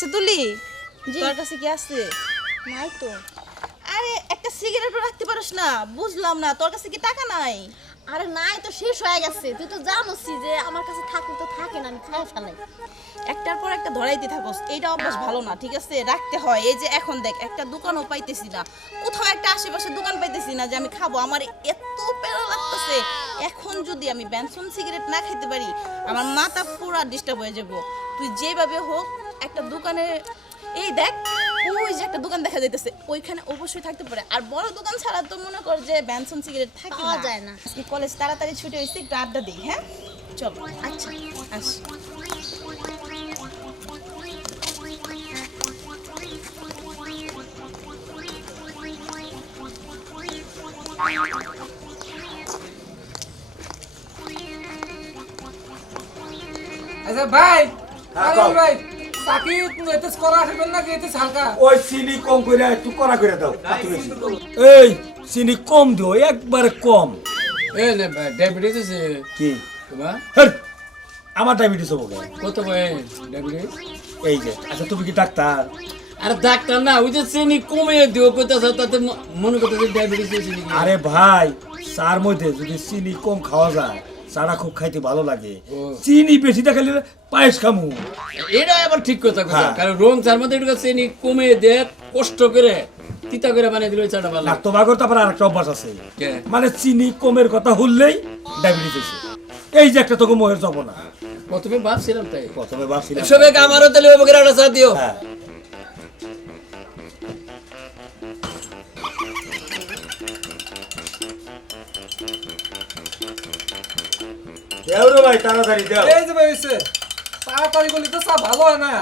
আচ্ছা তুলি? তোর কাছে কি আছে? নাই তো। আরে একটা সিগারেটও রাখতে পারিস না। বুঝলাম না তোর কাছে কি টাকা নাই? আরে নাই তো শেষ হয়ে গেছে। তুই তো জানোসি যে আমার কাছে থাকুক তো থাকে না আমি খাই ফেলাই। একটার পর একটা ধরাইতে থাকোস এইটা অভ্যাস ভালো না ঠিক আছে? রাখতে হয়। এই যে এখন দেখ একটা দোকানও পাইতেছি না। কোথাও একটা আশেপাশে দোকান পাইতেছি না যে আমি খাব। আমার এত প্যারা লাগতেছে। এখন যদি আমি ব্যানসন সিগারেট না খেতে পারি আমার মাথা পুরা ডিস্টার্ব হয়ে যাব। তুই যেভাবে হোক একটা দোকানে এই দেখ ওই যে একটা দোকান দেখা যাইতেছে ওইখানে অবশ্যই থাকতে পারে আর বড় দোকান ছাড়া তো মনে কর যে ব্যানসন সিগারেট থাকে পাওয়া না। যায় না। আজকে কলেজ তাড়াতাড়ি ছুটি হয়েছে একটু আড্ডা দিই হ্যাঁ চল আচ্ছা আস আচ্ছা ভাই হ্যাঁ। ভাই চাকরি এতে করা আসবেন নাকি? এতে হালকা। ওই চিনি কম করে একটু কড়া করে দাও এই চিনি। কম দিও একবারে কম। এ ডায়াবেটিস আছে কি? আমার ডায়াবেটিস হব কেন? কত বয়স ডায়াবেটিস এই যে আচ্ছা তুমি কি ডাক্তার? আরে ডাক্তার না ওই যে চিনি কমিয়ে দিও কইতাছ তাতে মনে করতেছে ডায়াবেটিস আরে ভাই চার মধ্যে যদি চিনি কম খাওয়া যায় চারা খুব খাইতে ভালো লাগে। চিনি বেশি দেখালে পায়েস খামু। এটা আবার ঠিক কথা কথা হ্যাঁ। কারণ রং চার মধ্যে একটু চিনি কমিয়ে দে কষ্ট করে তিতা করে বানিয়ে দিলে ওই চাটা ভালো। না তোমার তারপর আর একটা অভ্যাস আছে। কে? মানে চিনি কমের কথা হলেই ডায়াবেটিস হয়েছে। এই যে একটা তোকে মোহের যাব না প্রথমে ভাবছিলাম তাই। প্রথমে ভাবছিলাম। সবে আমারও তাহলে ওই বকের একটা চা দিও। হ্যাঁ। দেও রে ভাই তাড়াতাড়ি দেও। এই যে ভাই হইছে তাড়াতাড়ি করলে তো চা ভালো হয় না।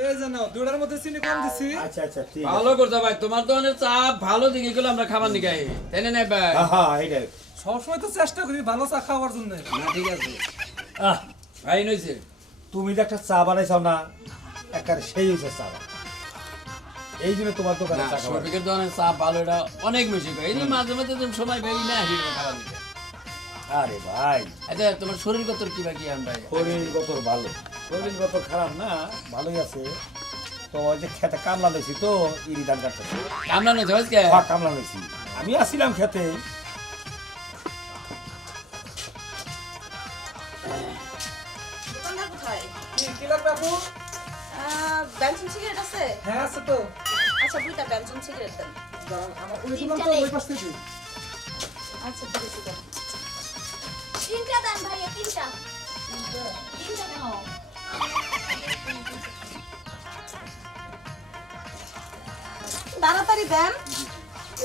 এই যে নাও দুটার মধ্যে চিনি কম দিছি। আচ্ছা আচ্ছা ঠিক ভালো করছ ভাই তোমার তো অনেক চা ভালো দিকে গেলে আমরা খাবার নিয়ে তাই না ভাই? হ্যাঁ হ্যাঁ এইটাই সবসময় তো চেষ্টা করি ভালো চা খাওয়ার জন্য। না ঠিক আছে। আহ ভাই নইছে তুমি যে একটা চা বানাইছাও না একটা সেই হয়েছে চা। এই জন্য তোমার দোকানে চা শফিকের দোকানের চা ভালো এটা অনেক বেশি এই মাঝে মাঝে তুমি সময় পাই না আসি খাবার নিতে আরে ভাই। আচ্ছা তোমার শরীর কত কি বাকি ভাই শরীরগত ভালো? শরীরগত খারাপ না ভালোই আছে। তো ওই যে খেতে কামলা লইছি তো ইরি ধান কাটতেছে। কামলা নইছে আজকে? হ্যাঁ, কামলা লইছি আমি আসছিলাম খেতে। সিগারেট আছে? হ্যাঁ আছে তো। আচ্ছা দুইটা ব্যানসন সিগারেট দেন। আমার ওই তো ওই পাশ থেকে। আচ্ছা ঠিক আছে। তিনটা দেন ভাইয়া তিনটা। তিনটা কেন তাড়াতাড়ি দেন।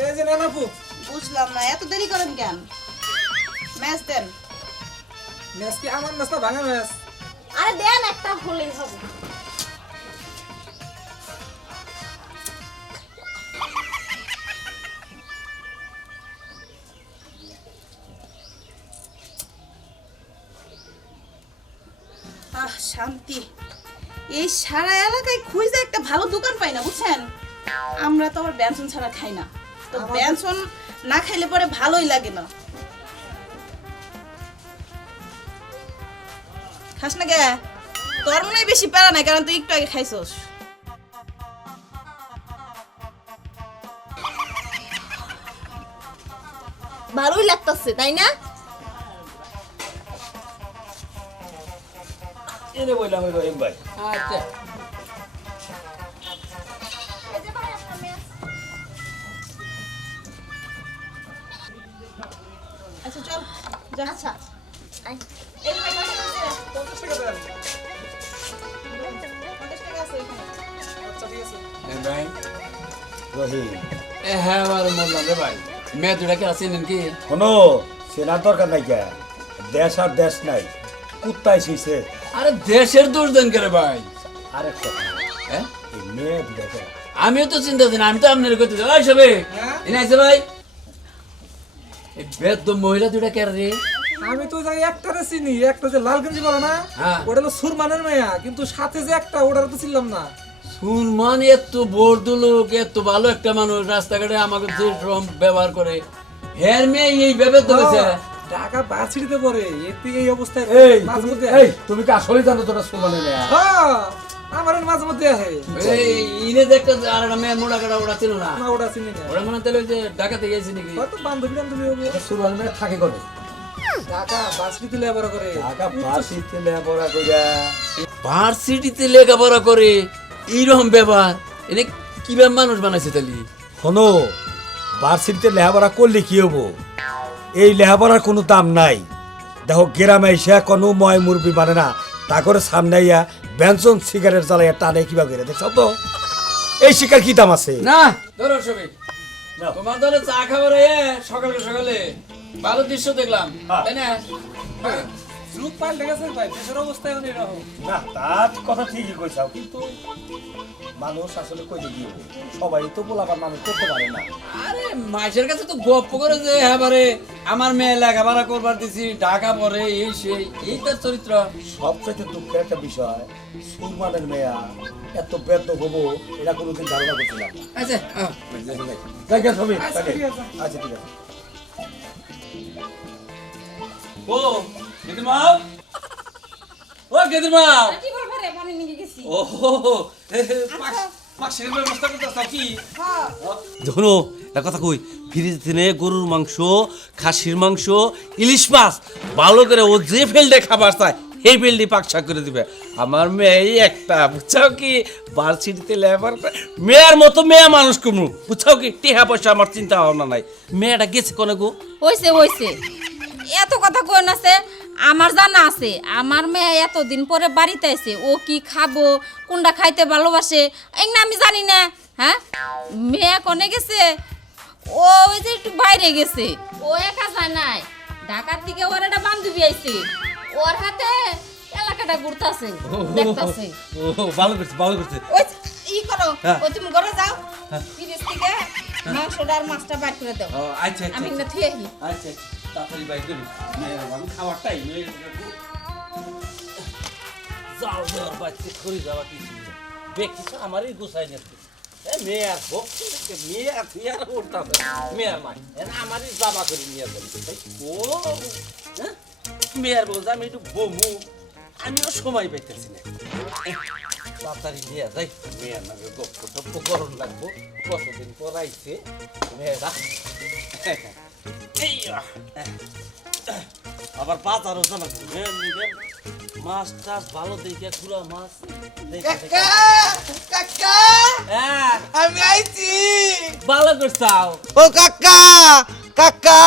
এই যে নানাপু বুঝলাম না এত দেরি করেন কেন? ম্যাচ দেন। ম্যাচ কি আমার ম্যাচ না ভাঙা ম্যাচ? আরে দেন একটা হলেই হবে। আহ শান্তি। এই সারা এলাকায় খুঁজে একটা ভালো দোকান পাই না বুঝছেন? আমরা তো আবার ব্যঞ্জন ছাড়া খাই না। তো ব্যঞ্জন না খাইলে পরে ভালোই লাগে না। খাস না গে? তোর মনে বেশি প্যারা নাই কারণ তুই একটু আগে খাইছস। ভালোই লাগতেছে তাই না? এনে বললাম রহিম ভাই। আচ্ছা। আচ্ছা চল যা। আচ্ছা। আচ্ছা ঠিক আছে। এ ভাই রহিম। এ হ্যাঁ আমার বললাম রে ভাই মেয়ে দুটা কে আছেন কি শোনো সেনার দরকার নাই দেশ আর দেশ নাই কুত্তাই শিখছে। আরে দেশের দোষ দেন করে ভাই? আরেকটা হ্যাঁ? এই মেয়ে দুটা আমিও তো চিন্তা করি আমি তো আপনার করতে ওই সবে হ্যাঁ? ভাই। এই বেদ মহিলা দুটা কে রে? আমি তো যাই একটারে চিনি একটা যে লাল গেঞ্জি বলে না হ্যাঁ। ওটা হলো সুরমানের মেয়া কিন্তু সাথে যে একটা ওটার তো চিনলাম না। সুলমান এত বর্দ লোক এত ভালো একটা মানুষ রাস্তাঘাটে আমাকে যে ব্যবহার করে। হের মেয়ে এই ভেবে তো ঢাকা ভার্সিটিতে পড়ে এতে এই অবস্থায় এই মাঝে মধ্যে এই তুমি কি আসলে জানো তোরা সুলমানের মেয়ে হ্যাঁ আমার মাঝে মধ্যে আসে। এই ইনে দেখতে আর একটা মেয়ে মোড়া কাটা ওরা ছিল না? না ওটা চিনি না। ওরা মনে ওই যে ঢাকাতে গেছে নাকি? হয়তো বান্ধবী বান্ধবী হবে। সুলমানের মেয়ে থাকে করে ঢাকা ভার্সিটিতে লেবার করে। ঢাকা ভার্সিটিতে লেখাপড়া কইরা ভার্সিটিতে লেখাপড়া করে এইরকম ব্যাপার। এনে কীভাবে মানুষ বানাইছে তাহলে? শোনো ভার্সিটিতে লেখাপড়া করলে কি হব? এই লেহাবড়ার কোনো দাম নাই। দেখো গ্রামে এসে কোনো ময় মুরবি মানে না তা করে সামনে ইয়া ব্যঞ্জন সিগারেট জ্বালাইয়া টানে কিবা করে দেখছ তো? এই শিকার কি দাম আছে? না ধরো সবই তোমার দলে চা খাবার সকালে সকালে ভালো দৃশ্য দেখলাম। তাই না? যুগ পাল্টে গেছে ভাই দেশের অবস্থা এখন এরকম না তার কথা ঠিকই কইছাও কিন্তু মানুষ আসলে কইতে কি সবাই তো বলাবার মানুষ করতে পারে না। আরে মাইসের কাছে তো গপ্প করে যে এবারে আমার মেয়ে লেখাপড়া করবার দিছি ঢাকা পরে এই সেই এই তার চরিত্র। সবচেয়ে দুঃখের একটা বিষয় সুলমানের মেয়া এত ব্যর্থ হব এটা কোনোদিন ধারণা করছিলাম না। আচ্ছা আচ্ছা, তাকে। ঠিক আছে। আচ্ছা ঠিক আছে। ও গেদির মাও ও গেদির মাও কি বলব রে পানি নিয়ে গেছি। ও পাশের ব্যবস্থা করতে কি দেখুন একটা কথা কই ফ্রিজ থেকে গরুর মাংস খাসির মাংস ইলিশ মাছ ভালো করে ও যে ফেলডে খাবার চায় এই ফেলডি পাকশাক করে দিবে। আমার মেয়ে একটা বুঝছাও কি? ভার্সিটিতে লেবার মেয়ের মতো মেয়ে মানুষ কুমু বুঝছাও কি? টেহা পয়সা আমার চিন্তা ভাবনা নাই। মেয়েটা গেছে কোনে গো? হইছে হইছে। এত কথা কই না সে আমার জানা আছে আমার মেয়ে এতদিন পরে বাড়িতে আছে ও কি খাব কোনটা খাইতে ভালোবাসে এই না আমি জানি না হ্যাঁ? মেয়ে কনে গেছে ও ওই যে একটু বাইরে গেছে ও একা যায় নাই ঢাকার থেকে ওর একটা বান্ধবী আইছে ওর হাতে এলাকাটা ঘুরতাছে দেখতাছে। ও ভালো করছে ভালো করছে। ওই ই করো হ্যাঁ। ওই তুমি ঘরে যাও ফ্রিজ থেকে মাংসটা আর মাছটা বাইর করে দাও। আচ্ছা আচ্ছা আমি আচ্ছা। না থুয়ে আচ্ছা আচ্ছা। তাড়াতাড়ি বাইর করি। আমি মেয়ের যাও যাও বাচ্চা করে যাওয়া কিছু দেখছিস আমারই এনে আমারই জামা করে হ্যাঁ? আমিও সময় পাইতেছি না। তাড়াতাড়ি নিয়ে যাই। মেয়ের গপ্প গরম লাগবো। কতদিন পর আইছে, মেয়েরা? আবার বাজারও জানা মাছ টাছ ভালো দেখে খুলা মাছ। হ্যাঁ, আমি আইছি। ভালো করছাও। ও কাকা কাকা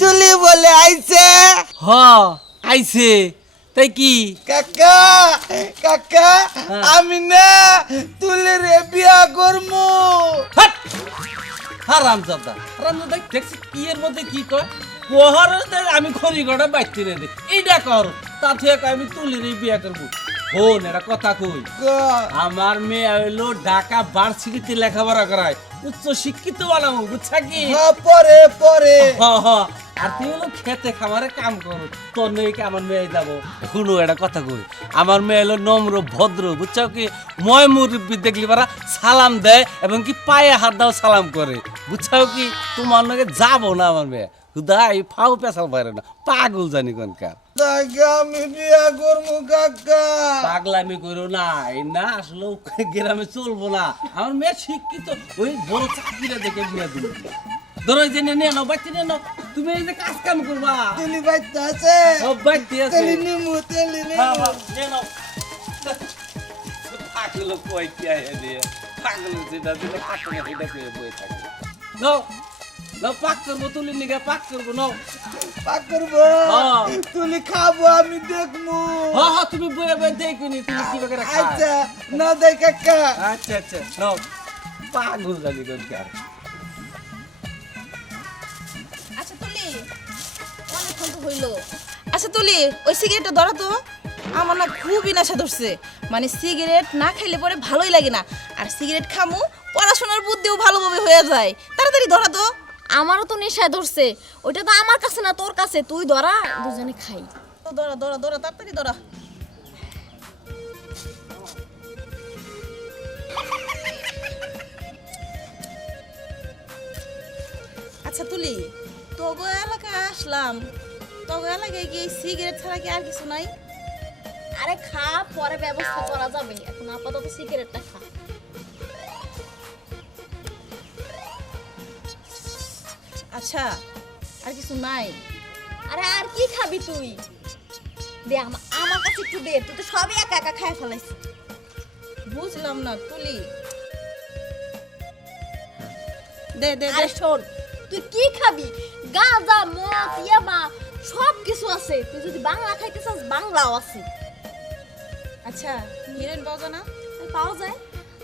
তুলি বলে আইছে। হ আইছে। তাই কি? কাকা কাকা আমি না তুলি রে বিয়া করমু। হারামজাদা। হারাম জাদা দেখছি কি মধ্যে কি কয়? পোহার আমি খড়ি গড়া বাইতে রে এইটা কর তা থেকে আমি তুলি রে বিয়া করব। হন এটা কথা কই? আমার মেয়ে হইল ঢাকা ভার্সিটিতে লেখাপড়া করায়। উচ্চ শিক্ষিত বানাবো বুঝছা কি? পরে পরে। আর তুই হলো খেতে খামারে কাম করো তোর নেই আমার মেয়ে যাব? শুনো একটা কথা কই। আমার মেয়ে হলো নম্র ভদ্র বুঝছ কি? ময় মুরব্বী দেখলি পারা সালাম দেয় এবং কি পায়ে হাত দাও সালাম করে। বুঝছ কি? তোমার নাকি যাব না আমার মেয়ে। হুদাই ফাউ পেশাল পারে না। পাগল জানি কোনকার পাগলামি করো না এই না আসলে গ্রামে চলবো না। আমার মেয়ে শিক্ষিত ওই বড় চাকরিটা দেখে বিয়ে দিল। ধরো যে নাও বাচ্চা নাও। তুমি এই যে কাজ কাম করবা। তুলি বাইতে আছে। সব বাচ্চা আছে। তেলি নিমু তেলি হ্যাঁ, নিমু হ্যাঁ, নাও। পাগল কই কি আয় দিয়ে পাগল যেটা দিলে বই থাকে। নাও। নাও পাক করব তুলি নিগে পাক করব নাও। পাক করব? হ্যাঁ। তুলি খাব আমি দেখমু হ্যাঁ হ্যাঁ তুমি বইয়ে বই দেখুনি তুমি কি করে আচ্ছা না দেখ কাকা। আচ্ছা আচ্ছা নাও। পাগল জানি কোনকার আচ্ছা তুলি অনেকক্ষণ তো হইল। আচ্ছা তুলি ওই সিগারেটটা ধরা তো। আমার না খুবই নেশা ধরছে। মানে সিগারেট না খাইলে পরে ভালোই লাগে না। আর সিগারেট খামু পড়াশোনার বুদ্ধিও ভালোভাবে হয়ে যায়। তাড়াতাড়ি ধরা তো। আমারও তো নেশায় ধরছে। ওইটা তো আমার কাছে না তোর কাছে। তুই ধরা দুজনে খাই। ধরা ধরা ধরা তাড়াতাড়ি ধরা। আচ্ছা তুলি তগো এলাকায় আসলাম। তগো এলাকায় গিয়ে সিগারেট ছাড়া কি আর কিছু নাই? আরে খা পরে ব্যবস্থা করা যাবে। এখন আপাতত সিগারেটটা আচ্ছা আর কিছু নাই। আরে আর কি খাবি তুই? দে আমা- আমার কাছে একটু দে তুই তো সবই একা একা খাই ফেলাইছিস। বুঝলাম না তুলি। দে দে দে। শোন তুই কি খাবি? গাঁজা মদ ইয়াবা সব কিছু আছে। তুই যদি বাংলা খাইতে চাস বাংলাও আছে। আচ্ছা হিরোইন পাওয়া যায় না? পাওয়া যায়।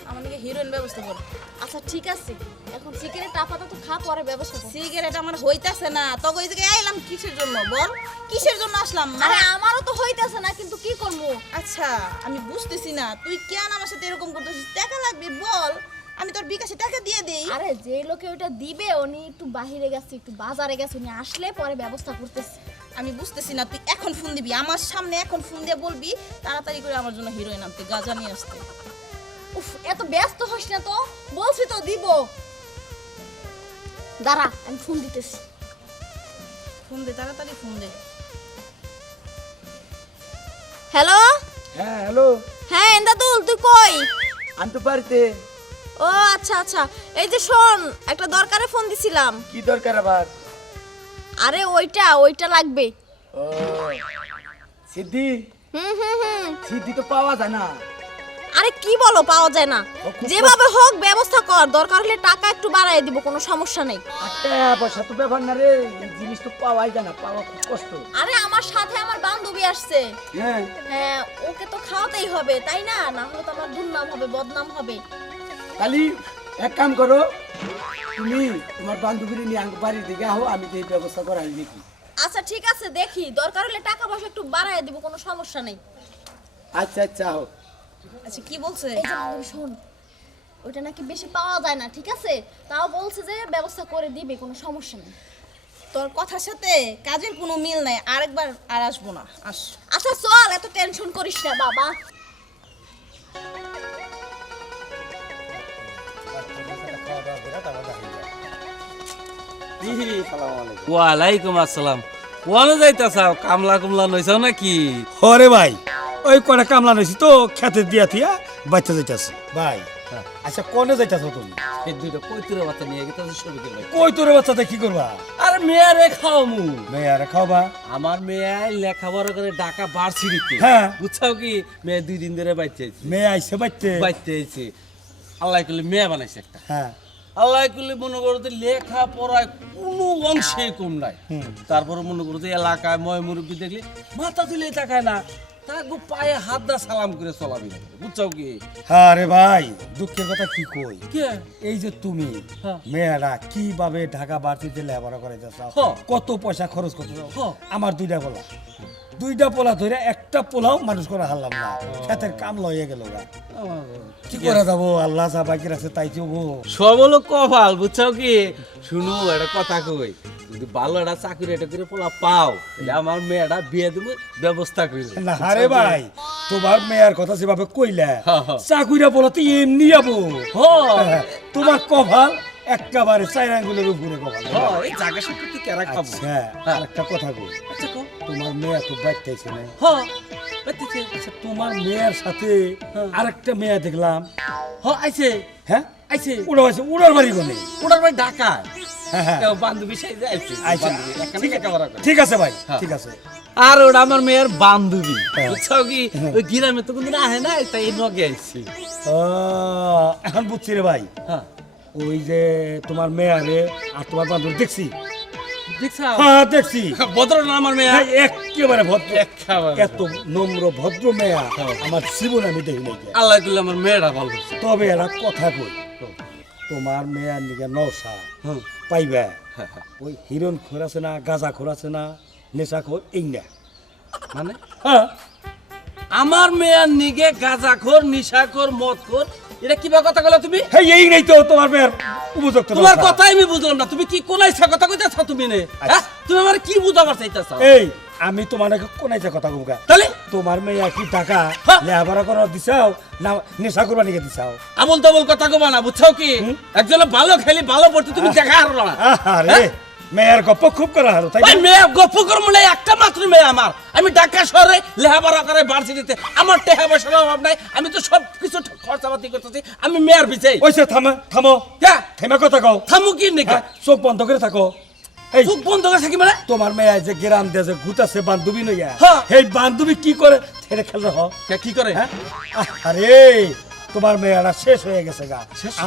আমার নাকি হিরোইন ব্যবস্থা কর। আচ্ছা ঠিক আছে। এখন সিগারেট আপাতত খা পরে ব্যবস্থা সিগারেট আমার হইতাছে না। তগো এই জায়গায় আইলাম কিসের জন্য বল? কিসের জন্য আসলাম? আরে মানে আমারও তো হইতেছে না কিন্তু কি করব? আচ্ছা আমি বুঝতেছি না। তুই কেন আমার সাথে এরকম করতেছিস? টাকা লাগবে বল। আমি তোর বিকাশে টাকা দিয়ে দেই। আরে যে লোকে ওটা দিবে উনি একটু বাহিরে গেছে একটু বাজারে গেছে উনি আসলে পরে ব্যবস্থা করতেছি। আমি বুঝতেছি না তুই এখন ফোন দিবি। আমার সামনে এখন ফোন দিয়ে বলবি তাড়াতাড়ি করে আমার জন্য হিরোইন আনতে গাজা নিয়ে আসতে। উফ এত ব্যস্ত হইস না তো। বলছি তো দিব। দাঁড়া আমি ফোন দিতেছি। ফোন দে তাড়াতাড়ি ফোন দে। হ্যালো হ্যাঁ হ্যালো হ্যাঁ এন্দাদুল তুই কই? আনতে পারতে ও আচ্ছা আচ্ছা। এই যে শোন একটা দরকারে ফোন দিছিলাম। কি দরকার আবার? আরে ওইটা ওইটা লাগবে। ও সিদ্ধি? হুম হুম হুম। সিদ্ধি তো পাওয়া যায় না। আরে কি বলো পাওয়া যায় না। যেভাবে হোক ব্যবস্থা কর দরকার হলে টাকা একটু বাড়াই দিব কোনো সমস্যা নেই। পয়সা তো ব্যাপার না রে জিনিস তো পাওয়াই যায় না পাওয়া খুব কষ্ট। আরে আমার সাথে আমার বান্ধবী আসছে। হ্যাঁ। হ্যাঁ ওকে তো খাওয়াতেই হবে তাই না? না হলে তো আমার দুর্নাম হবে বদনাম হবে। খালি এক কাম করো তুমি তোমার বান্ধবীর নিয়ে আঙ্গ বাড়ির দিকে আহো আমি এই ব্যবস্থা করাই দেখি। আচ্ছা ঠিক আছে দেখি। দরকার হলে টাকা পয়সা একটু বাড়াই দিব কোনো সমস্যা নেই। আচ্ছা আচ্ছা আহো। আচ্ছা কি বলছে? এই যে বান্ধবী শোন ওটা নাকি বেশি পাওয়া যায় না ঠিক আছে? তাও বলছে যে ব্যবস্থা করে দিবে কোনো সমস্যা নেই। তোর কথার সাথে কাজের কোনো মিল নাই আরেকবার আর আসব না আস। আচ্ছা চল এত টেনশন করিস না বাবা। ওয়ালাইকুম আসসালাম। ওয়ানো যাইতাছাও কামলা কুমলা নইছাও নাকি? হরে ভাই। ওই কটা কামলা নিছি তো খেতে দিয়া থিয়া বাচ্চা যাইতাছে। ভাই আচ্ছা কনে যাইতাছ তুমি? এই দুইটা কৈতুরে বাচ্চা নিয়ে গেছে শরীরের ভাই কই তোর বাচ্চাতে কি করবা? আরে মেয়ারে খাও মু মেয়ারে খাওবা আমার মেয়ে লেখাপড়া করে ঢাকা ভার্সিটিতে। হ্যাঁ। বুঝছাও কি? মেয়ে দুই দিন ধরে বাইতে আইছে। মেয়ে আইসে বাইতে। বাইতে আইছে। আল্লাহ করলে মেয়ে বানাইছে একটা। হ্যাঁ। আল্লাহ করলে মনে করো যে লেখা পড়ায় কোনো অংশে কম নাই। তারপরে মনে করো যে এলাকায় ময় মুরব্বী দেখলে মাথা তুলে তাকায় না। তাকে পায়ে হাত দা সালাম করে চলাবি না। বুঝছাও কি? হ্যাঁ রে ভাই দুঃখের কথা কি কই? কে? এই যে তুমি হ্যাঁ। মেয়েরা কীভাবে ঢাকা বাড়তিতে লেখাপড়া করে যাচ্ছ। কত পয়সা খরচ করতে। আমার দুইটা পোলা। দুইটা পোলা ধরে একটা পোলাও মানুষ করে হারলাম না। খেতের কাম লইয়ে গেল। কি করে যাব? আল্লাহ যা বাকি আছে তাই চুবো। সব হলো কপাল বুঝছাও কি? শুনো একটা কথা কই। যদি ভালো একটা চাকরি এটা করে পোলা পাও তাহলে আমার মেয়েটা বিয়ে দেবো ব্যবস্থা করবে না হারে ভাই তোমার মেয়ের কথা যেভাবে কইলা। চাকুইরা পোলা তো এমনি যাব। তোমার কপাল একেবারে চার আঙ্গুলের উপরে কপাল। হ্যাঁ, এই জায়গা সম্পত্তি কেরা খাব একটা কথা কই। আচ্ছা তোমার মেয়ে তো বাইতেছে না? হ্যাঁ আচ্ছা তোমার মেয়ের সাথে আরেকটা মেয়ে দেখলাম। হ্যাঁ আইছে। হ্যাঁ? আইছে। উড়ার বাড়ি কোনে? ওনার ভাই ঢাকা হ্যাঁ। আচ্ছা। ঠিক আছে। ভাই হ্যাঁ। ঠিক আছে। আর ওটা আমার মেয়ের বান্ধবী হ্যাঁ। বুঝছ কি? ওই গ্রামে তো কোনদিন আহে না তাই এই নগে আইছি। এখন বুঝছি রে ভাই। ওই যে তোমার মেয়ারে আর তোমার বান্ধব দেখছি? দেখছি। ভদ্র না আমার মেয়ে? একেবারে ভদ্র। একেবারে। এত নম্র ভদ্র মেয়া আমার জীবনে আমি দেখি আল্লাহ আমার মেয়েটা ভালো। তবে এরা কথা কই তোমার মেয়ার নিকে নশা হুম। পাইবা? ওই হিরণ খোর আছে না গাঁজা খোর আছে না নেশা খোর এই না। মানে? হ্যাঁ। আমার মেয়ের নিগে গাঁজাখোর নিশাখোর মদখোর এটা কিবা কথা কইলা তুমি? হ্যাঁ এই নেই তো তোমার মেয়ের উপযুক্ত তোমার নশা। কথাই আমি বুঝলাম না। তুমি কি কোন ইচ্ছা কথা কইতাছ তুমি নে? হ্যাঁ? তুমি আমার কি বুঝাবার চাইতাছ? এই আমি তোমার কোনাইছে কথা কমকা তাহলে তোমার মেয়ে কি টাকা। লেহাপড়া করার দিছাও না নেশা করবা নিকে দিছাও? আবল তাবল কথা কবা না বুঝছ কি? একজন ভালো খেলি ভালো পড়তে তুমি দেখা হারো না। আরে হ্যাঁ? মেয়ের গপ্প খুব করা হলো তাই মেয়ে গপ্প করব না একটা মাত্র মেয়ে আমার। আমি ঢাকা শহরে লেহাপড়া করে ভার্সিটিতে। আমার টেহা পয়সার অভাব নাই আমি তো সব কিছু খরচাপাতি করতেছি আমি মেয়ের পিছাই। ওইসে থামো থামো। হ্যাঁ থেমে কথা কও। থামু কি নাকি? হ্যাঁ, চোখ বন্ধ করে থাকো। চোখ বন্ধ করে থাকি মানে? তোমার মেয়ে যে গ্রাম দেশে ঘুতাছে বান্ধবী নইয়া হ্যাঁ। এই বান্ধবী কি করে? ছেড়ে খেল হ। কে কি করে? হ্যাঁ? আরে তোমার মেয়েরা শেষ হয়ে গেছে গা।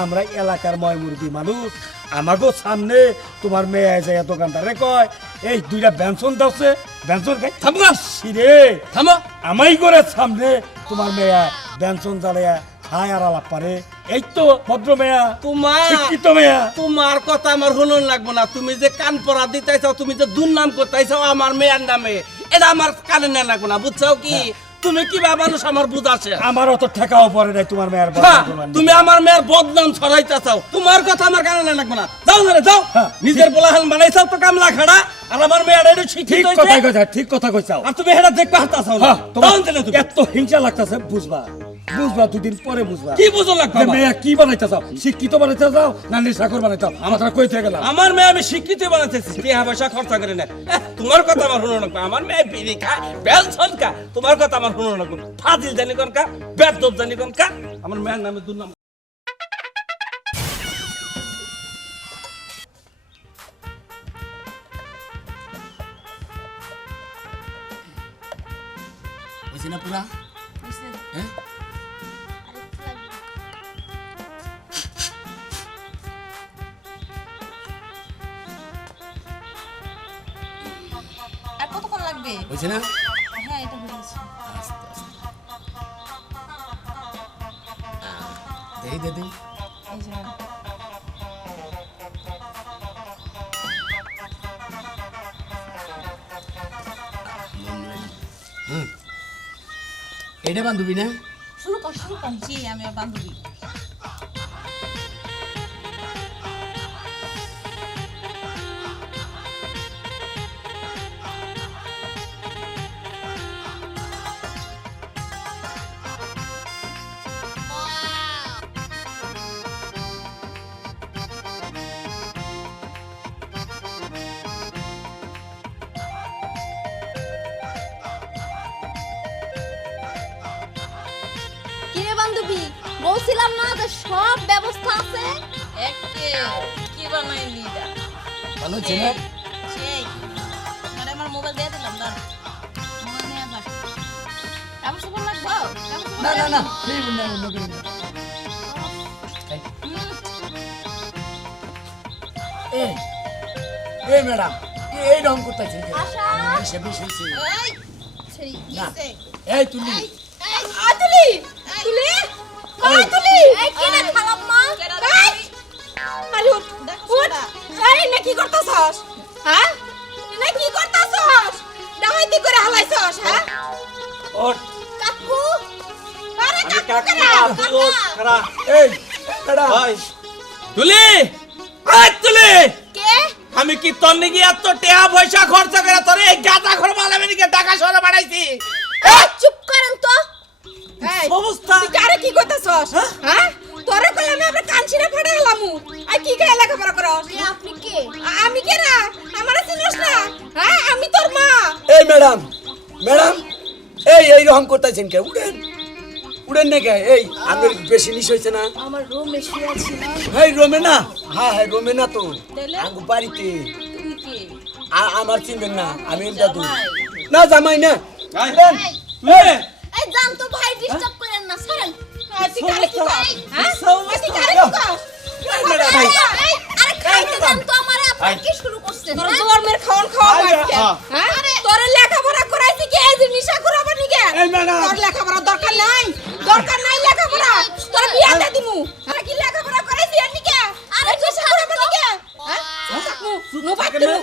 আমরা এলাকার ময় মুরগি মানুষ। আমাগো সামনে তোমার মেয়ে যায় দোকানদারে কয় এই দুইটা ব্যঞ্জন দাওছে ব্যঞ্জন খাই থামু সিরে থামো। আমাই করে সামনে তোমার মেয়া ব্যঞ্জন জ্বালায়া খায় আর আলাপ পারে। এই তো ভদ্র মেয়া তোমার শিক্ষিত মেয়া। তোমার কথা আমার হলন লাগবো না। তুমি যে কান পড়া দিতেছ তুমি যে দুর্নাম করতেছ আমার মেয়ের নামে এটা আমার কানে না লাগবো না বুঝছ কি? তুমি কি মানুষ আমার আমার অত ঠেকাও পড়ে নাই তোমার মেয়ের হ্যাঁ, তুমি আমার মেয়ের বদনাম ছড়াইতে চাও তোমার কথা আমার কানে না লাগবে না। যাও না যাও। হ্যাঁ, নিজের পোলাহান বানাইছাও তো কামলা খাড়া আর আমার মেয়ের এটা ঠিক কথা হইছে ঠিক কথা কইছাও আর তুমি এটা দেখতে হাতাছাও না। হ্যাঁ, তোমার এত হিংসা লাগতাছে বুঝবা। বুঝবা দুদিন পরে বুঝবা। কি বুঝো লাগবে? মেয়ে কি বানাইতে চাও? শিক্ষিত বানাইতে চাও না নিশাকর বানাইতে চাও? আমার তারা কইতে গেলাম। আমার মেয়ে আমি শিক্ষিত বানাইতেছি টাকা পয়সা খরচা করে না। এহ, তোমার কথা আমার শুনো লাগবে। আমার মেয়ে বিড়ি খায় বেলসন কা তোমার কথা আমার শুনো লাগবে। ফাজিল জানি কোন কা বেদব জানি কোন কা। আমার মেয়ের নামে দুর্নাম না পুরা? হ্যাঁ? কতক্ষণ লাগবে হয়েছে না? হ্যাঁ এটা হয়ে দেখি দে দিই এই যে এটা বান্ধবী না? শুরু কর শুরু কর। জি আমি বান্ধবী। ব্যবস্থা আছে একে কি বানাইলি এটা ভালো না সেই মানে আমার মোবাইল দিয়ে দিলাম দাঁড় মোবাইল নিয়ে যা এমন সুন্দর লাগবো না না না লাগবো? না অন্য করে না এই এই ম্যাডাম এই রং করতেছে আশা বেশি বেশি। এই না কিসে এই তুলি আতুলি তুলি এই কিনে খালাম উঠ। এই না কি করতাছস? হ্যাঁ? না কি করতাছস? ডাহাইতি করে হালাইছস হ্যাঁ? ওর কাকু! আরে আমি কাকু কাকু করে তুই ওর খারা। এই ম্যাডাম ভাই। তুলি এই তুলি কে? আমি কি তোর নাকি এত টাকা পয়সা খরচা করে তোর এই গাঁদা ঘর বানাবে নাকি টাকা শহরে বানাইছি এই চুপ করেন তো। এই অবস্থা তুই কারে কি করতাছস? হ্যাঁ? তোরে কইলাম আমি আমরা কানছিরে ফাটা হলামু? আই কি গায়ে লেখাপড়া করস আপনি কে? আমি কে না আমারে চিনস না হ্যাঁ আমি তোর মা। এই ম্যাডাম ম্যাডাম এই এই রকম করতেছেন কে? উড়েন উড়েন না কে? এই আপনার বেশি নিশ হয়েছে না। আমার রুমে শুয়ে আছি না এই রোমে না? হ্যাঁ হ্যাঁ রোমে না তো? আঙ্গু বাড়িতে। তুমি কে? আমার চিনবেন না। আমি দাদু না জামাই না। এই, হ্যাঁ? হ্যাঁ? লেখাপড়া করাইছি কি এই যে নিশা করাবার নিকে তোর লেখাপড়া দরকার নাই। দরকার নাই লেখাপড়া। তোর বিয়াতে দিমু। কি লেখাপড়া করাইছি এর নিকে আরে নিশা করাবার নিকে নুবাত দিমু।